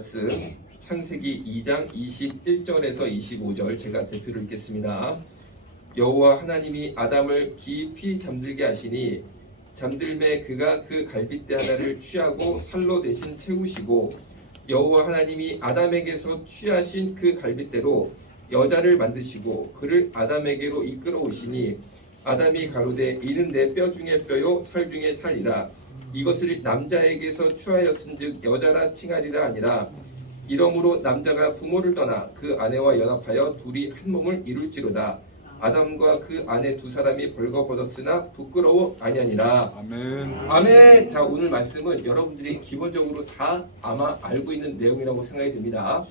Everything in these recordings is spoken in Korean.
말씀 창세기 2장 21절에서 25절 제가 대표를 읽겠습니다. 여호와 하나님이 아담을 깊이 잠들게 하시니 잠들매 그가 그 갈빗대 하나를 취하고 살로 대신 채우시고 여호와 하나님이 아담에게서 취하신 그 갈빗대로 여자를 만드시고 그를 아담에게로 이끌어 오시니 아담이 가로되 이는 내 뼈 중에 뼈요 살 중에 살이라 이것을 남자에게서 취하였은즉 여자라 칭하리라 아니라 이러므로 남자가 부모를 떠나 그 아내와 연합하여 둘이 한 몸을 이룰지로다. 아담과 그 아내 두 사람이 벌거벗었으나 부끄러워 아니하니라. 아멘. 아멘. 자, 오늘 말씀은 여러분들이 기본적으로 다 아마 알고 있는 내용이라고 생각이 듭니다.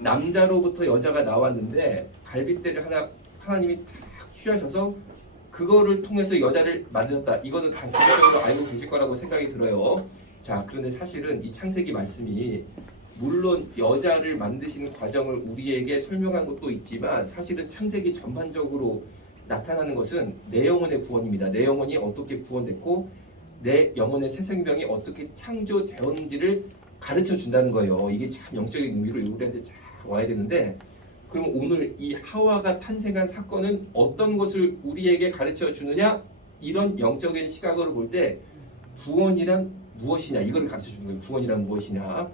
남자로부터 여자가 나왔는데 갈빗대를 하나님이 딱 취하셔서 그거를 통해서 여자를 만드셨다. 이거는 다 기본적으로 알고 계실 거라고 생각이 들어요. 자, 그런데 사실은 이 창세기 말씀이 물론 여자를 만드시는 과정을 우리에게 설명한 것도 있지만 사실은 창세기 전반적으로 나타나는 것은 내 영혼의 구원입니다. 내 영혼이 어떻게 구원됐고 내 영혼의 새 생명이 어떻게 창조되었는지를 가르쳐 준다는 거예요. 이게 참 영적인 의미로 우리한테 잘 와야 되는데 그럼 오늘 이 하와가 탄생한 사건은 어떤 것을 우리에게 가르쳐 주느냐? 이런 영적인 시각으로 볼 때 구원이란 무엇이냐? 이걸 가르쳐 주는 거예요. 구원이란 무엇이냐?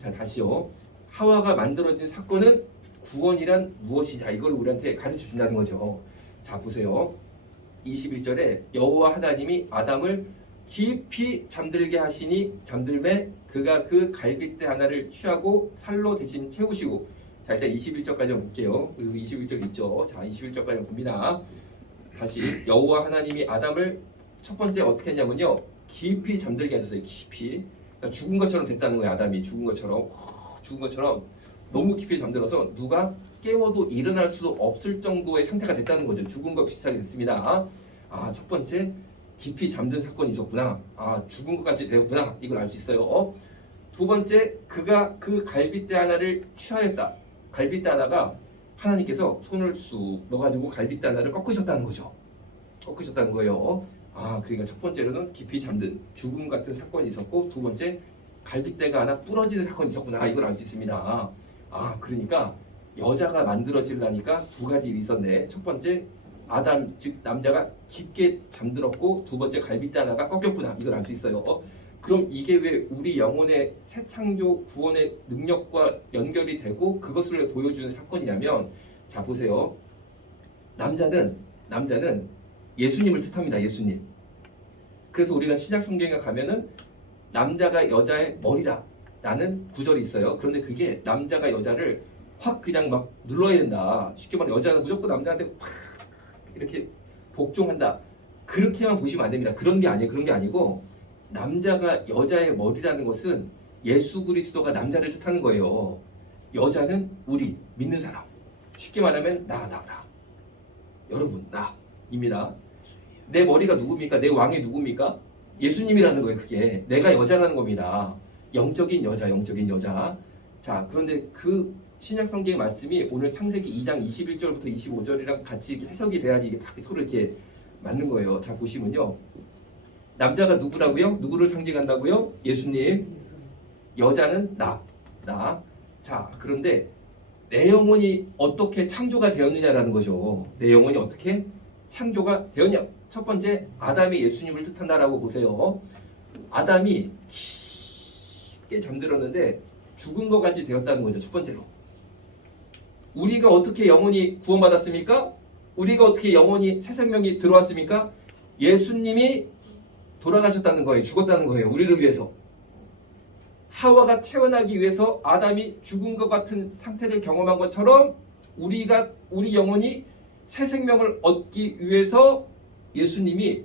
자, 다시요. 하와가 만들어진 사건은 구원이란 무엇이냐? 이걸 우리한테 가르쳐 준다는 거죠. 자, 보세요. 21절에 여호와 하나님이 아담을 깊이 잠들게 하시니 잠들매 그가 그 갈빗대 하나를 취하고 살로 대신 채우시고. 자, 일단 21절까지 볼게요. 21절 있죠. 자, 21절까지 봅니다. 다시 여호와 하나님이 아담을 첫 번째 어떻게 했냐면요. 깊이 잠들게 하셨어요. 깊이. 그러니까 죽은 것처럼 됐다는 거예요. 아담이 죽은 것처럼 너무 깊이 잠들어서 누가 깨워도 일어날 수도 없을 정도의 상태가 됐다는 거죠. 죽은 거 비슷하게 됐습니다. 아, 첫 번째 깊이 잠든 사건이 있었구나. 아, 죽은 것까지 되었구나. 이걸 알 수 있어요. 두 번째, 그가 그 갈빗대 하나를 취하였다. 갈빗대 하나가 하나님께서 손을 쑥 넣어가지고 갈빗대 하나를 꺾으셨다는 거죠. 꺾으셨다는 거예요. 아, 그러니까 첫 번째로는 깊이 잠든 죽음 같은 사건이 있었고 두 번째 갈빗대가 하나 부러지는 사건이 있었구나. 이걸 알 수 있습니다. 아, 그러니까 여자가 만들어지려니까 두 가지 일이 있었네. 첫 번째 아담 즉 남자가 깊게 잠들었고 두 번째 갈빗대 하나가 꺾였구나. 이걸 알 수 있어요. 그럼 이게 왜 우리 영혼의 새 창조 구원의 능력과 연결이 되고 그것을 보여주는 사건이냐면 자, 보세요. 남자는 예수님을 뜻합니다. 예수님. 그래서 우리가 신약 성경에 가면은 남자가 여자의 머리다 라는 구절이 있어요. 그런데 그게 남자가 여자를 확 그냥 막 눌러야 된다. 쉽게 말해 여자는 무조건 남자한테 팍 이렇게 복종한다. 그렇게만 보시면 안 됩니다. 그런 게 아니고 남자가 여자의 머리라는 것은 예수 그리스도가 남자를 뜻하는 거예요. 여자는 우리 믿는 사람. 쉽게 말하면 나. 여러분 나입니다. 내 머리가 누굽니까? 내 왕이 누굽니까? 예수님이라는 거예요. 그게 내가 여자라는 겁니다. 영적인 여자. 자, 그런데 그 신약 성경의 말씀이 오늘 창세기 2장 21절부터 25절이랑 같이 해석이 돼야지 이게 딱 서로 이렇게 맞는 거예요. 자, 보시면요. 남자가 누구라고요? 누구를 상징한다고요? 예수님. 여자는 나. 자, 그런데 내 영혼이 어떻게 창조가 되었느냐라는 거죠. 내 영혼이 어떻게 창조가 되었냐? 첫 번째, 아담이 예수님을 뜻한다라고 보세요. 아담이 깊게 잠들었는데 죽은 것 같이 되었다는 거죠. 첫 번째로. 우리가 어떻게 영혼이 구원받았습니까? 우리가 어떻게 영혼이 새 생명이 들어왔습니까? 예수님이 돌아가셨다는 거예요. 죽었다는 거예요. 우리를 위해서. 하와가 태어나기 위해서 아담이 죽은 것 같은 상태를 경험한 것처럼 우리 영혼이 새 생명을 얻기 위해서 예수님이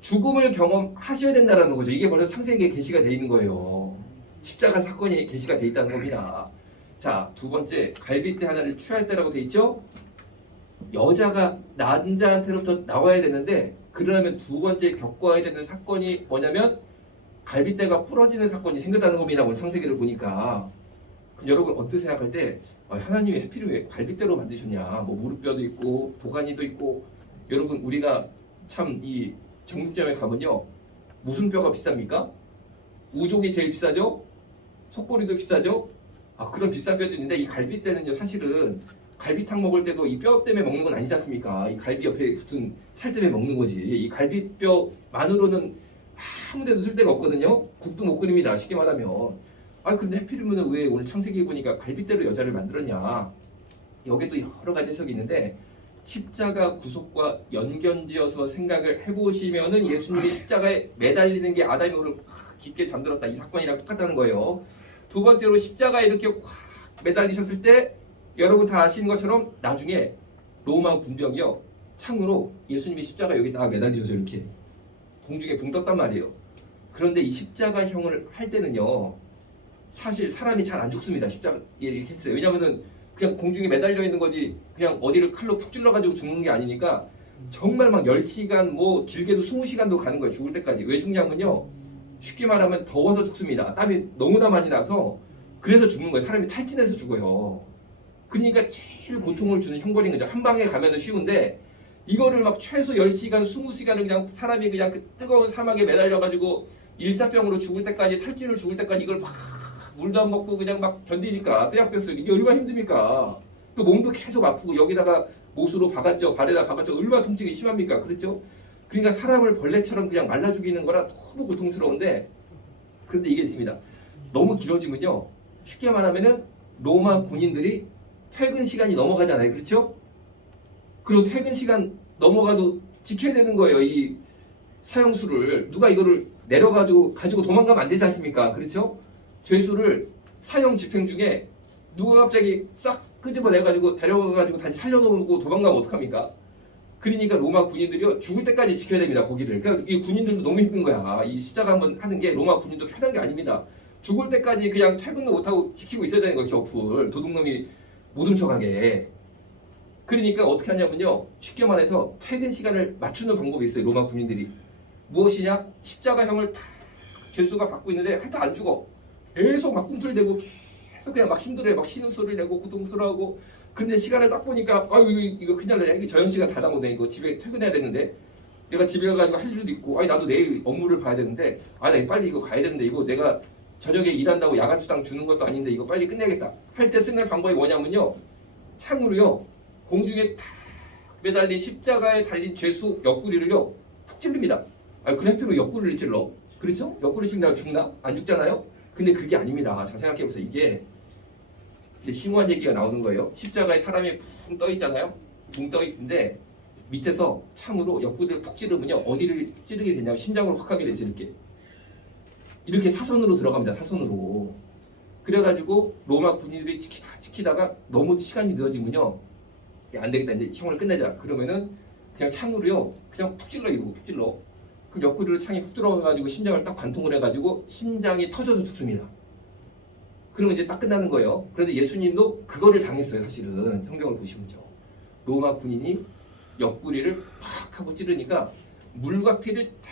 죽음을 경험하셔야 된다는 거죠. 이게 벌써 창세기에 게시가 되어 있는 거예요. 십자가 사건이 게시가 되어 있다는 겁니다. 자, 두 번째, 갈빗대 하나를 취할 때라고 되어 있죠? 여자가 남자한테로부터 나와야 되는데 그러려면 두 번째 겪어야 되는 사건이 뭐냐면 갈빗대가 부러지는 사건이 생겼다는 겁니다. 오늘 창세기를 보니까. 그럼 여러분 어떻게 생각할 때 하나님이 하필 왜 갈빗대로 만드셨냐? 뭐 무릎뼈도 있고 도가니도 있고. 여러분 우리가 참 이 정육점에 가면요. 무슨 뼈가 비쌉니까? 우족이 제일 비싸죠? 속꼬리도 비싸죠? 그런 비싼 뼈도 있는데 이 갈빗대는요 사실은 갈비탕 먹을 때도 이 뼈 때문에 먹는 건 아니지 않습니까? 이 갈비 옆에 붙은 살 때문에 먹는 거지. 이 갈비뼈만으로는 아무 데도 쓸 데가 없거든요. 국도 못 끓입니다. 쉽게 말하면. 근데 하필이면 왜 오늘 창세기 보니까 갈빗대로 여자를 만들었냐? 여기도 여러 가지 해석이 있는데 십자가 구속과 연견지어서 생각을 해보시면은 예수님이 십자가에 매달리는 게 아담이 오늘 깊게 잠들었다 이 사건이랑 똑같다는 거예요. 두 번째로 십자가에 이렇게 확 매달리셨을 때 여러분 다 아시는 것처럼 나중에 로마 군병이요 창으로 예수님이 십자가 여기다가 매달리셔서 이렇게 공중에 붕 떴단 말이에요. 그런데 이 십자가형을 할 때는요 사실 사람이 잘 안 죽습니다. 십자가 이렇게 했어요. 왜냐면은 그냥 공중에 매달려 있는 거지 그냥 어디를 칼로 푹 찔러가지고 죽는 게 아니니까 정말 막 10시간 뭐 길게도 20시간도 가는 거예요. 죽을 때까지. 왜 죽냐면요 쉽게 말하면 더워서 죽습니다. 땀이 너무나 많이 나서 그래서 죽는 거예요. 사람이 탈진해서 죽어요. 그러니까 제일 고통을 주는 형벌인 거죠. 한 방에 가면은 쉬운데 이거를 막 최소 10시간 20시간을 그냥 사람이 그냥 그 뜨거운 사막에 매달려가지고 일사병으로 죽을 때까지 탈진을 죽을 때까지 이걸 막 물도 안 먹고 그냥 막 견디니까 떼약볕을 이게 얼마나 힘듭니까? 또 몸도 계속 아프고 여기다가 못으로 박았죠. 발에다 박았죠. 얼마나 통증이 심합니까? 그렇죠? 그러니까 사람을 벌레처럼 그냥 말라 죽이는 거라 너무 고통스러운데 그런데 이게 있습니다. 너무 길어지면요. 쉽게 말하면은 로마 군인들이 퇴근 시간이 넘어가잖아요. 그렇죠? 그리고 퇴근 시간 넘어가도 지켜야 되는 거예요. 이 사형수를 누가 이거를 내려가지고 가지고 도망가면 안 되지 않습니까? 그렇죠? 죄수를 사형 집행 중에 누가 갑자기 싹 끄집어내가지고 데려가가지고 다시 살려놓고 도망가면 어떡합니까? 그러니까 로마 군인들이요 죽을 때까지 지켜야 됩니다. 거기를. 그러니까 이 군인들도 너무 힘든 거야. 이 십자가 한번 하는 게 로마 군인도 편한 게 아닙니다. 죽을 때까지 그냥 퇴근도 못하고 지키고 있어야 되는 거예요. 곁을 도둑놈이 못 훔쳐가게. 그러니까 어떻게 하냐면요 쉽게 말해서 퇴근 시간을 맞추는 방법이 있어요. 로마 군인들이 무엇이냐? 십자가형을 다 죄수가 받고 있는데 하여튼 안 죽어. 계속 막 꿈틀대고 계속 그냥 막 힘들어요. 막 신음소리를 내고 고통스러워하고. 근데 시간을 딱 보니까 아유 이거 큰일 나네. 이거 저녁시간 다 나오네. 이거 집에 퇴근해야 되는데 내가 집에 가가지고 할 일도 있고 나도 내일 업무를 봐야 되는데 나 빨리 이거 가야 되는데 이거 내가 저녁에 일한다고 야간 수당 주는 것도 아닌데 이거 빨리 끝내야겠다 할 때 쓰는 방법이 뭐냐면요 창으로요 공중에 탁 매달린 십자가에 달린 죄수 옆구리를요 푹 찔릅니다. 그래 하필이면 옆구리를 찔러. 그렇죠? 옆구리 찔리다가 죽나? 안 죽잖아요? 근데 그게 아닙니다. 잘 생각해보세요. 이게 심오한 얘기가 나오는 거예요. 십자가에 사람이 붕 떠 있잖아요. 붕 떠 있는데 밑에서 창으로 옆구리를 푹 찌르면요. 어디를 찌르게 되냐면 심장으로 확 하게 되죠. 이렇게 사선으로 들어갑니다. 사선으로. 그래가지고 로마 군인들이 지키다가 너무 시간이 늦어지면요. 안 되겠다. 이제 형을 끝내자. 그러면은 그냥 창으로요. 그냥 푹 찔러 이러고 푹 찔러. 그 옆구리로 창이 훅 들어가가지고 심장을 딱 관통을 해가지고 심장이 터져서 죽습니다. 그러면 이제 딱 끝나는 거예요. 그런데 예수님도 그거를 당했어요. 사실은 성경을 보시면요. 로마 군인이 옆구리를 팍 하고 찌르니까 물과 피를 다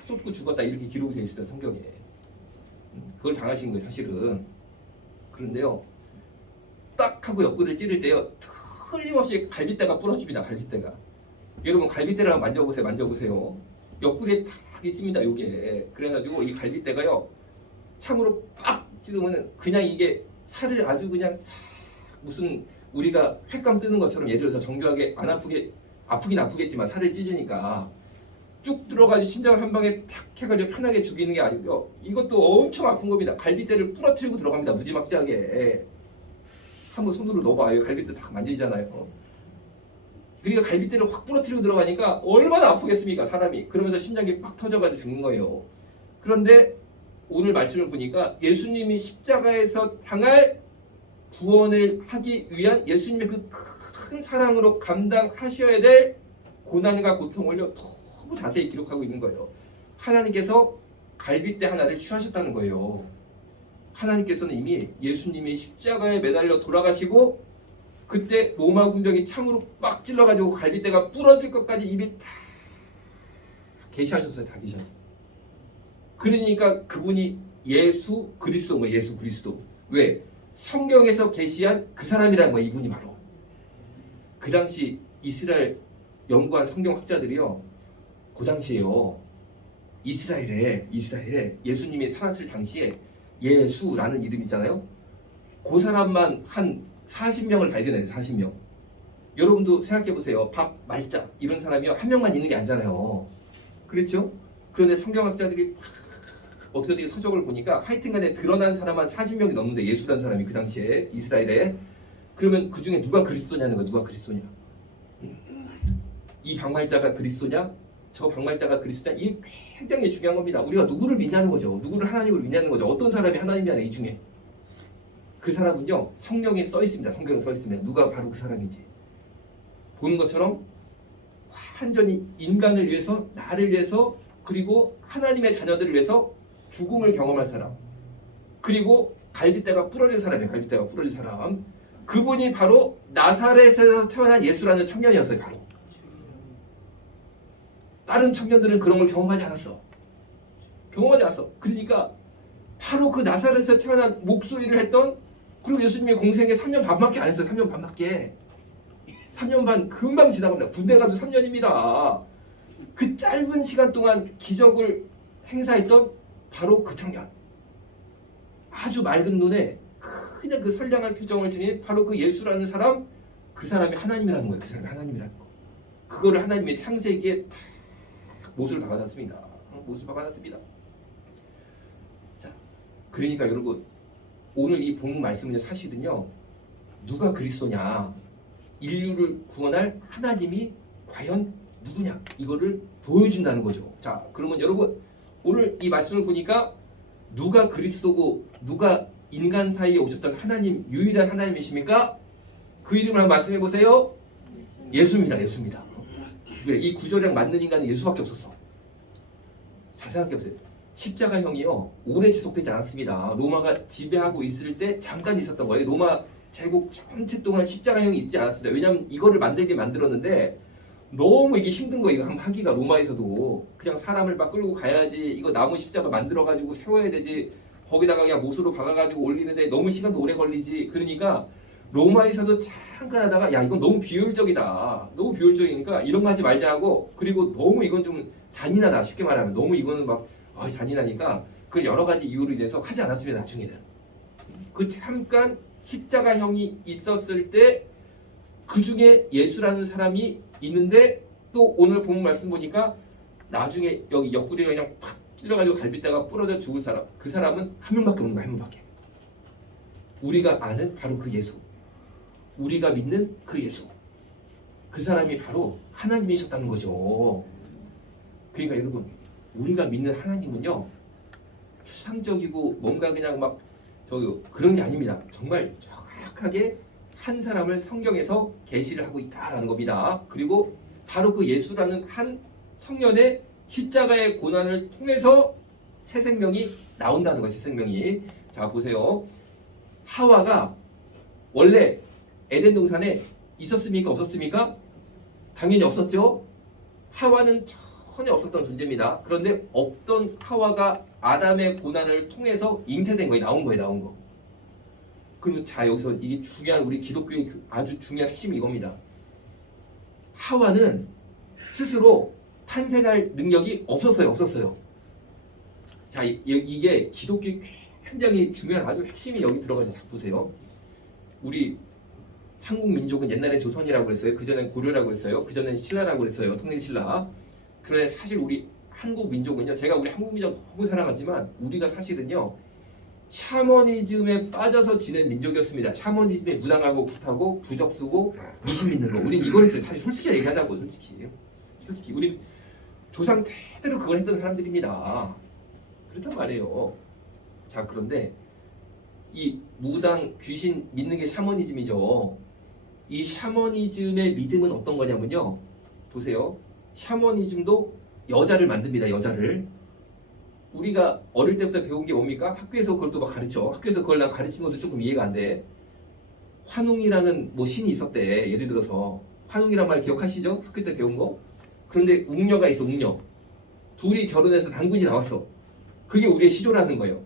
쏟고 죽었다 이렇게 기록이 되어 있어요. 성경에. 그걸 당하신 거예요. 사실은. 그런데요. 딱 하고 옆구리를 찌를 때요. 틀림없이 갈빗대가 부러집니다. 갈빗대가. 여러분 갈빗대를 한번 만져보세요. 만져보세요. 옆구리에 딱 있습니다. 요게. 그래가지고 이 갈빗대가요. 창으로 빡 찌르면 그냥 이게 살을 아주 그냥 무슨 우리가 횟감 뜨는 것처럼 예를 들어서 정교하게 안 아프긴 아프겠지만 살을 찢으니까 쭉 들어가지고 심장을 한 방에 탁 해가지고 편하게 죽이는 게 아니고요. 이것도 엄청 아픈 겁니다. 갈빗대를 부러뜨리고 들어갑니다. 무지막지하게. 한번 손으로 넣어봐요. 갈빗대 딱 만지잖아요. 그러니까 갈빗대를 확 부러뜨리고 들어가니까 얼마나 아프겠습니까? 사람이. 그러면서 심장이 빡 터져가지고 죽는 거예요. 그런데 오늘 말씀을 보니까 예수님이 십자가에서 당할 구원을 하기 위한 예수님의 그 큰 사랑으로 감당하셔야 될 고난과 고통을요 너무 자세히 기록하고 있는 거예요. 하나님께서 갈빗대 하나를 취하셨다는 거예요. 하나님께서는 이미 예수님이 십자가에 매달려 돌아가시고 그때 로마 군병이 창으로 빡 찔러가지고 갈빗대가 부러질 것까지 이미 다 계시하셨어요. 다 계시하셨어요. 그러니까 그분이 예수 그리스도인 거예요. 예수 그리스도. 왜? 성경에서 계시한 그 사람이라는 거예요. 이분이 바로. 그 당시 이스라엘 연구한 성경학자들이요. 그 당시에요. 이스라엘에 예수님이 살았을 당시에 예수라는 이름이 있잖아요. 그 사람만 한 40명을 발견해요. 40명. 여러분도 생각해 보세요. 박, 말자 이런 사람이 한 명만 있는 게 아니잖아요. 그렇죠? 그런데 성경학자들이 어떻게 서적을 보니까 하여튼간에 드러난 사람만 40명이 넘는데, 예수라는 사람이 그 당시에 이스라엘에. 그러면 그 중에 누가 그리스도냐는 거야. 누가 그리스도냐? 이 박말자가 그리스도냐? 저 박말자가 그리스도냐? 이게 굉장히 중요한 겁니다. 우리가 누구를 믿냐는 거죠. 누구를 하나님으로 믿냐는 거죠. 어떤 사람이 하나님이냐, 이 중에. 그 사람은요, 성경에 써 있습니다. 성경에 써 있습니다. 누가 바로 그 사람인지. 보는 것처럼 완전히 인간을 위해서, 나를 위해서, 그리고 하나님의 자녀들을 위해서 죽음을 경험할 사람, 그리고 갈빗대가 부러질 사람이에요. 갈빗대가 부러질 사람. 그분이 바로 나사렛에서 태어난 예수라는 청년이었어요. 바로. 다른 청년들은 그런 걸 경험하지 않았어. 경험하지 않았어. 그러니까 바로 그 나사렛에서 태어난 목소리를 했던, 그리고 예수님이 공생에 3년 반밖에 안 했어요. 3년 반밖에. 3년 반 금방 지나갑니다. 군대 가도 3년입니다. 그 짧은 시간 동안 기적을 행사했던 바로 그 청년. 아주 맑은 눈에 그냥 그 선량한 표정을 지닌 바로 그 예수라는 사람, 그 사람이 하나님이라는 거예요. 그 사람이 하나님이라는 거. 그거를 하나님의 창세기에 딱 못을 박아놨습니다. 못을 박아놨습니다. 자, 그러니까 여러분, 오늘 이 본문 말씀은요, 사실은요, 누가 그리스도냐, 인류를 구원할 하나님이 과연 누구냐, 이거를 보여준다는 거죠. 자, 그러면 여러분, 오늘 이 말씀을 보니까 누가 그리스도고 누가 인간 사이에 오셨던 하나님, 유일한 하나님이십니까? 그 이름을 한번 말씀해 보세요. 예수입니다. 예수입니다. 왜? 이 구절이랑 맞는 인간은 예수밖에 없었어. 잘 생각해 보세요. 십자가형이요, 오래 지속되지 않았습니다. 로마가 지배하고 있을 때 잠깐 있었던 거예요. 로마 제국 전체 동안 십자가형이 있지 않았습니다. 왜냐하면 이거를 만들었는데 너무 이게 힘든 거, 이거 한번 하기가. 로마에서도 그냥 사람을 막 끌고 가야지, 이거 나무 십자가 만들어가지고 세워야 되지, 거기다가 그냥 못으로 박아가지고 올리는데 너무 시간도 오래 걸리지. 그러니까 로마에서도 잠깐 하다가, 야, 이건 너무 비효율적이다, 너무 비효율적이니까 이런 거 하지 말자 하고, 그리고 너무 이건 좀 잔인하다, 쉽게 말하면. 너무 이거는 막 잔인하니까 그 여러 가지 이유로 인해서 하지 않았습니다. 나중에는 그 잠깐 십자가형이 있었을 때 그 중에 예수라는 사람이 있는데, 또 오늘 본문 말씀 보니까 나중에 여기 옆구리에 그냥 팍 찔러가지고 갈빗대가 부러져 죽을 사람, 그 사람은 한 명밖에 없는 거야. 한 명밖에. 우리가 아는 바로 그 예수, 우리가 믿는 그 예수, 그 사람이 바로 하나님이셨다는 거죠. 그러니까 여러분, 우리가 믿는 하나님은요, 추상적이고 뭔가 그냥 막 그런 게 아닙니다. 정말 정확하게 한 사람을 성경에서 계시를 하고 있다라는 겁니다. 그리고 바로 그 예수라는 한 청년의 십자가의 고난을 통해서 새 생명이 나온다는 거예요. 새 생명이. 자, 보세요. 하와가 원래 에덴 동산에 있었습니까? 없었습니까? 당연히 없었죠. 하와는 전혀 없었던 존재입니다. 그런데 없던 하와가 아담의 고난을 통해서 잉태된 거예요. 나온 거. 그리고 자, 여기서 이게 중요한, 우리 기독교의 아주 중요한 핵심이 이겁니다. 하와는 스스로 탄생할 능력이 없었어요. 자, 이게 기독교의 굉장히 중요한 아주 핵심이 여기 들어가서 자, 보세요. 우리 한국 민족은 옛날에 조선이라고 그랬어요. 그전엔 고려라고 그랬어요. 그전엔 신라라고 그랬어요. 통일신라. 그런데 사실 우리 한국 민족은요, 제가 우리 한국 민족 너무 사랑하지만 우리가 사실은요, 샤머니즘에 빠져서 지낸 민족이었습니다. 샤머니즘에 무당하고 굿하고 부적 쓰고 미신 믿는 거. 우린 이걸 했어요. 사실 솔직히 얘기하자고. 솔직히 우리 조상 대대로 그걸 했던 사람들입니다. 그렇단 말이에요. 자, 그런데 이 무당 귀신 믿는 게 샤머니즘이죠. 이 샤머니즘의 믿음은 어떤 거냐면요, 보세요. 샤머니즘도 여자를 만듭니다. 여자를. 우리가 어릴 때부터 배운 게 뭡니까? 학교에서 그걸 또 막 가르쳐. 학교에서 그걸 난 가르치는 것도 조금 이해가 안 돼. 환웅이라는 뭐 신이 있었대. 예를 들어서 환웅이란 말 기억하시죠? 학교 때 배운 거. 그런데 웅녀가 있어. 웅녀. 둘이 결혼해서 단군이 나왔어. 그게 우리의 시조라는 거예요.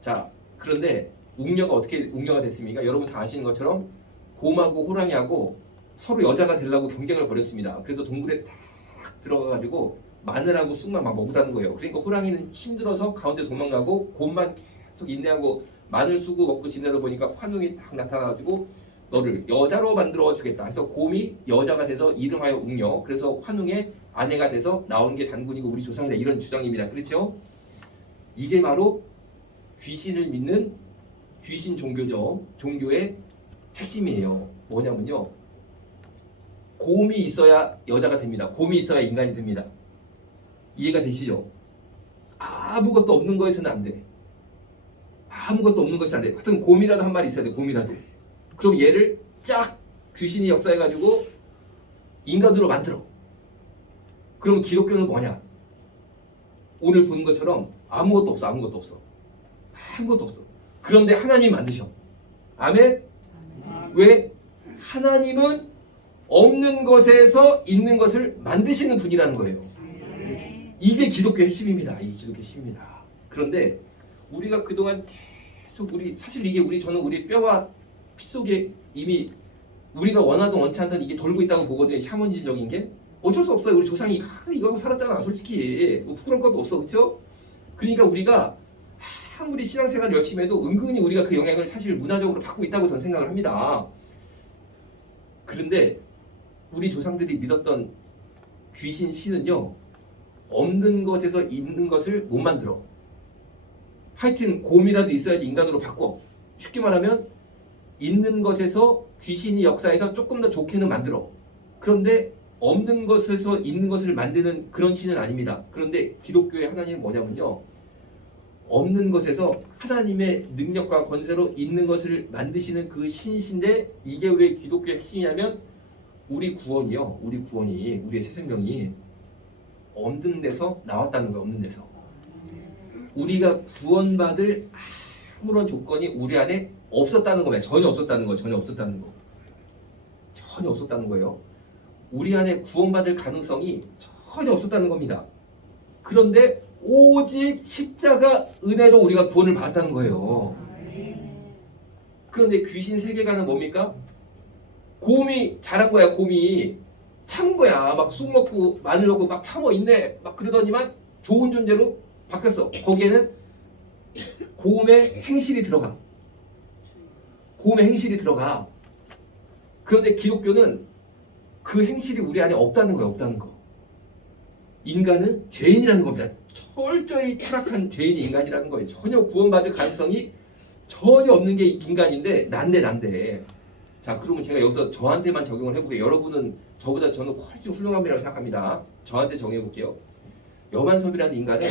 자, 그런데 웅녀가 어떻게 웅녀가 됐습니까? 여러분 다 아시는 것처럼 곰하고 호랑이하고 서로 여자가 되려고 경쟁을 벌였습니다. 그래서 동굴에 딱 들어가가지고 마늘하고 쑥만 막 먹으라는 거예요. 그러니까 호랑이는 힘들어서 가운데 도망가고 곰만 계속 인내하고 마늘 수고 먹고 지내다 보니까 환웅이 딱 나타나가지고 너를 여자로 만들어 주겠다. 그래서 곰이 여자가 돼서 이름하여 웅녀. 그래서 환웅의 아내가 돼서 나온 게 단군이고 우리 조상이다. 이런 주장입니다. 그렇죠? 이게 바로 귀신을 믿는 귀신 종교죠. 종교의 핵심이에요. 뭐냐면요. 곰이 있어야 여자가 됩니다. 곰이 있어야 인간이 됩니다. 이해가 되시죠? 아무것도 없는 거에서는 안 돼. 아무것도 없는 것이 안 돼. 하여튼 곰이라도 한 마리 있어야 돼. 곰이라도. 그럼 얘를 쫙 귀신이 역사해가지고 인간으로 만들어. 그럼 기독교는 뭐냐? 오늘 보는 것처럼 아무것도 없어. 아무것도 없어. 아무것도 없어. 그런데 하나님 만드셔. 아멘? 왜? 하나님은 없는 것에서 있는 것을 만드시는 분이라는 거예요. 이게 기독교의 핵심입니다. 이게 기독교의 핵심입니다. 그런데 우리가 그동안 계속 사실 이게 저는 우리 뼈와 피 속에 이미 우리가 원하든 원치 않든 이게 돌고 있다고 보거든요. 샤머니즘적인 게 어쩔 수 없어요. 우리 조상이 이거 하고 살았잖아. 솔직히 뭐 부끄러울 것도 없어. 그렇죠? 그러니까 우리가 아무리 신앙생활 열심히 해도 은근히 우리가 그 영향을 사실 문화적으로 받고 있다고 저는 생각을 합니다. 그런데 우리 조상들이 믿었던 귀신 신은요. 없는 것에서 있는 것을 못 만들어. 하여튼 곰이라도 있어야지 인간으로 바꿔. 쉽게 말하면 있는 것에서 귀신이 역사해서 조금 더 좋게는 만들어. 그런데 없는 것에서 있는 것을 만드는 그런 신은 아닙니다. 그런데 기독교의 하나님은 뭐냐면요. 없는 것에서 하나님의 능력과 권세로 있는 것을 만드시는 그 신인데 이게 왜 기독교의 핵심이냐면 우리 구원이요. 우리 구원이 우리의 새 생명이 없는 데서 나왔다는 거예요. 없는 데서. 우리가 구원받을 아무런 조건이 우리 안에 없었다는 거예요. 전혀 없었다는 거예요. 전혀 없었다는 거. 전혀 없었다는 거예요. 우리 안에 구원받을 가능성이 전혀 없었다는 겁니다. 그런데 오직 십자가 은혜로 우리가 구원을 받았다는 거예요. 그런데 귀신 세계관은 뭡니까? 곰이 잘한 거야. 곰이 참 거야. 막 쑥 먹고 마늘 먹고 막 참어 있네. 막 그러더니만 좋은 존재로 바뀌었어. 거기에는 곰의 행실이 들어가. 곰의 행실이 들어가. 그런데 기독교는 그 행실이 우리 안에 없다는 거야. 없다는 거. 인간은 죄인이라는 겁니다. 철저히 타락한 죄인이 인간이라는 거예요. 전혀 구원받을 가능성이 전혀 없는 게 인간인데 난데. 자, 그러면 제가 여기서 저한테만 적용을 해볼게요. 여러분은 저보다 저는 훨씬 훌륭함이라고 생각합니다. 저한테 정해볼게요. 여만섭이라는 인간은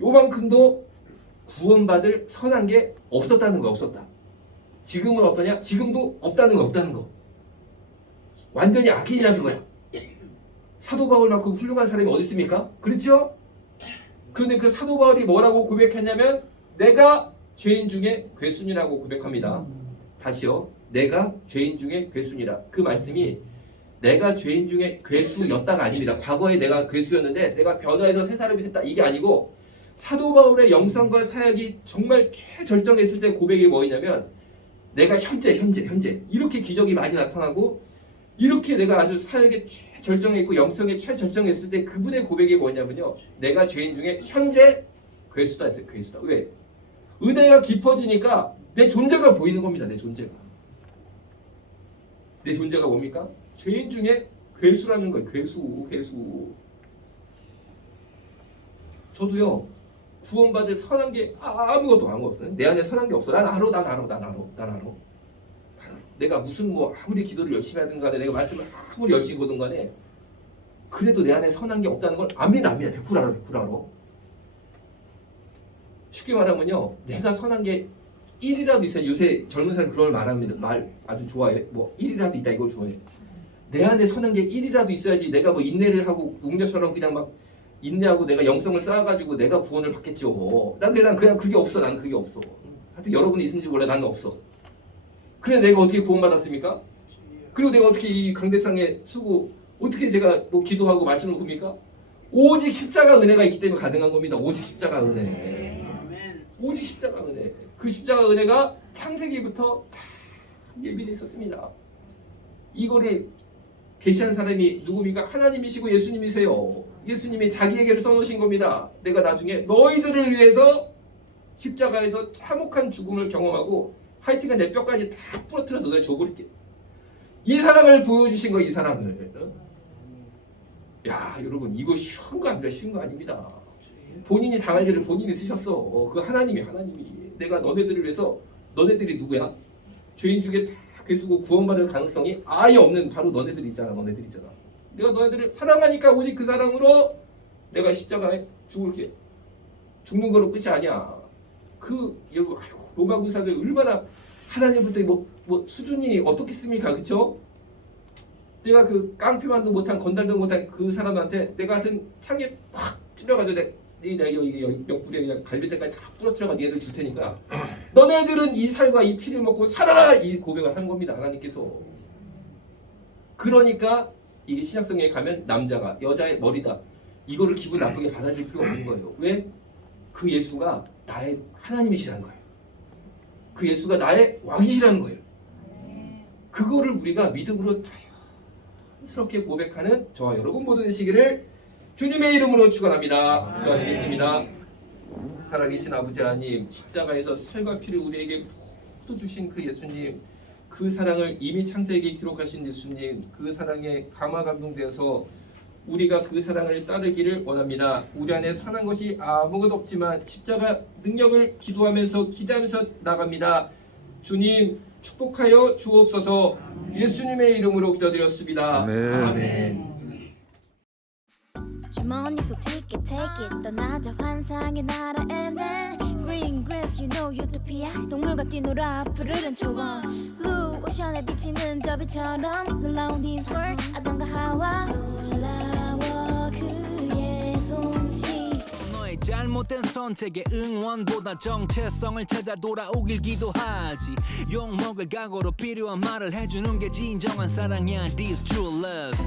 요만큼도 구원받을 선한 게 없었다는 거. 없었다. 지금은 어떠냐? 지금도 없다는 거. 완전히 악인이라는 거야. 사도 바울만큼 훌륭한 사람이 어디 있습니까? 그렇죠? 그런데 그 사도 바울이 뭐라고 고백했냐면 내가 죄인 중에 괴순이라고 고백합니다. 다시요. 내가 죄인 중에 괴순이라. 그 말씀이 내가 죄인 중에 괴수였다가 아닙니다. 과거에 내가 괴수였는데 내가 변화해서 새 사람이 됐다. 이게 아니고 사도 바울의 영성과 사역이 정말 최절정했을 때 고백이 뭐였냐면 내가 현재 이렇게 기적이 많이 나타나고 이렇게 내가 아주 사역에 최절정해 있고 영성에 최절정했을 때 그분의 고백이 뭐냐면요. 내가 죄인 중에 현재 괴수다 했어요. 괴수다. 왜? 은혜가 깊어지니까 내 존재가 보이는 겁니다. 내 존재가 뭡니까? 죄인 중에 괴수라는 거예요. 괴수. 저도요. 구원받을 선한 게 아무것도 없어요. 내 안에 선한 게 없어. 난 알아. 내가 무슨 아무리 기도를 열심히 하든 간에 내가 말씀을 아무리 열심히 보든 간에 그래도 내 안에 선한 게 없다는 걸 압니다. 100% 알아. 쉽게 말하면요. 내가 선한 게 1이라도 있어요. 요새 젊은 사람이 그런 걸 말합니다. 말 아주 좋아해. 1이라도 있다 이걸 좋아해. 내 안에 선한 게 1이라도 있어야지 내가 인내를 하고 웅녀처럼 그냥 막 인내하고 내가 영성을 쌓아가지고 내가 구원을 받겠죠. 난 그냥 그게 없어. 나는 그게 없어. 하여튼 여러분이 있는지 몰라. 나는 없어. 그래 내가 어떻게 구원받았습니까? 그리고 내가 어떻게 이 강대상에 쓰고 어떻게 제가 기도하고 말씀을 봅니까? 오직 십자가 은혜가 있기 때문에 가능한 겁니다. 오직 십자가 은혜. 오직 십자가 은혜. 그 십자가 은혜가 창세기부터 다 예비되어 있었습니다. 이거를 계시한 사람이 누굽니까? 하나님이시고 예수님이세요. 예수님이 자기에게를 써놓으신 겁니다. 내가 나중에 너희들을 위해서 십자가에서 참혹한 죽음을 경험하고 하여튼간 내 뼈까지 다 부러뜨려서 내가 줘버릴게. 이 사랑을 보여주신 거, 이 사랑을. 야, 여러분, 이거 쉬운 거 아닙니다. 쉬운 거 아닙니다. 본인이 당할 일을 본인이 쓰셨어. 그 하나님이 내가 너네들을 위해서, 너네들이 누구야? 죄인 중에 다 괴수고 구원받을 가능성이 아예 없는 바로 너네들이잖아. 내가 너네들을 사랑하니까 오직 그 사랑으로 내가 십자가에 죽는 거로 끝이 아니야. 로마 군사들 얼마나 하나님부터 뭐 수준이 어떻겠습니까? 그쵸? 내가 그 깡패만도 못한, 건달도 못한 그 사람한테 내가 하여튼 창에 팍 찔러가지고 내가 여기 옆구리에 그냥 갈비뼈까지 다 부러뜨려가지고 얘를 줄 테니까 너네들은 이 살과 이 피를 먹고 살아라! 이 고백을 하는 겁니다. 하나님께서. 그러니까 이게 신약성경에 가면 남자가 여자의 머리다. 이거를 기분 나쁘게 받아줄 필요가 없는 거예요. 왜? 그 예수가 나의 하나님이시라는 거예요. 그 예수가 나의 왕이시라는 거예요. 그거를 우리가 믿음으로 자연스럽게 고백하는 저와 여러분 모두 되시기를 주님의 이름으로 축원합니다. 기도하시겠습니다. 살아계신 아버지 하나님, 십자가에서 살과 피를 우리에게 또 주신 그 예수님, 그 사랑을 이미 창세기에 기록하신 예수님, 그 사랑에 감화 감동되어서 우리가 그 사랑을 따르기를 원합니다. 우리 안에 선한 것이 아무것도 없지만 십자가 능력을 기도하면서 기대하면서 나갑니다. 주님 축복하여 주옵소서. 예수님의 이름으로 기도드렸습니다. 아멘. 주머니 속 ticket take it 떠나자 환상의 나라에는 Green grass you know utopia 동물과 뛰놀아 푸르른 초원 Blue 오션에 비치는 저 빛처럼 놀라운 this world 아담과 하와 놀라워 그의 솜씨 너의 잘못된 선택에 응원보다 정체성을 찾아 돌아오길 기도하지 욕먹을 각오로 필요한 말을 해주는 게 진정한 사랑이야 This true love